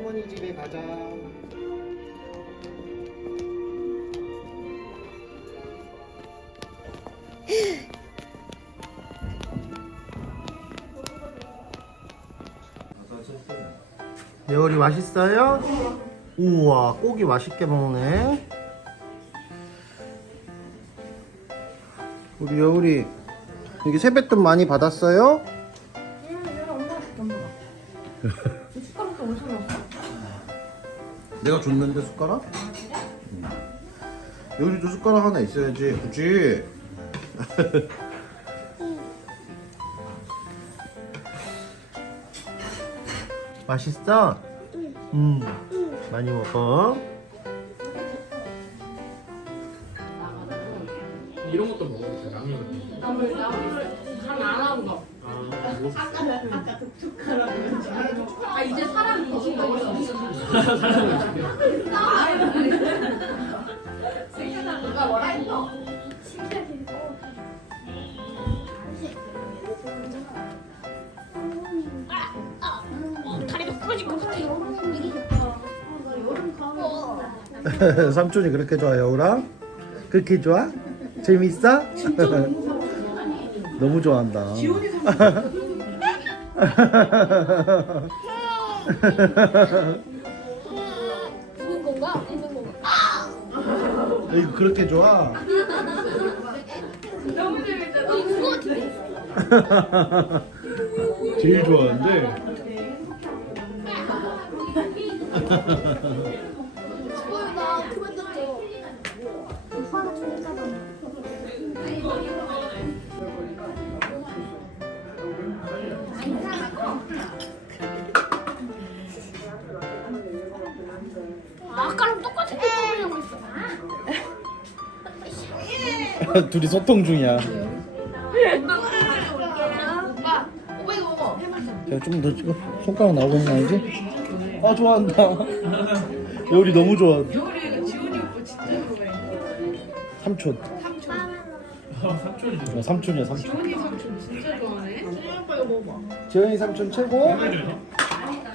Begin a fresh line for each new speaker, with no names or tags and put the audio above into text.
할머니 집에 가자. 여울이 맛있어요? 우와 고기 맛있게 먹네 우리 여울이 이게 세뱃돈 많이 받았어요?
숟가락도 엄청 넣었어.
내가 줬는데 숟가락? 응. 여울이도 숟가락 하나 있어야지 그치? 맛있어? 응 많이 먹어
이런 것도 먹어보세요. 라면 같은 거.
잘안 하고 가.
아, 뭐?
아 이제 사람이 계속 먹을 수 없어. 같아.
삼촌이 그렇게 좋아 여울아? 그렇게 좋아? 재밌어? 너무 좋아한다 이거 그렇게 좋아?
너무 재밌다. 너무 그거 같은데?
제일 좋아하는데
나 그만. 오빠가. 아까랑 똑같은 거 하고 있어.
둘이 소통 중이야
오빠, 오빠 이거 먹어.
제가 좀더 찍어 손가락 나오고 있는 거 알지? 아 좋아한다 여울이 너무 좋아
여울이가 지훈이 오빠 진짜 좋아해.
삼촌
삼촌.
어, 삼촌이야 삼촌
지훈이 삼촌 진짜 좋아하네.
오빠 이거 먹어봐.
재현이 삼촌 최고?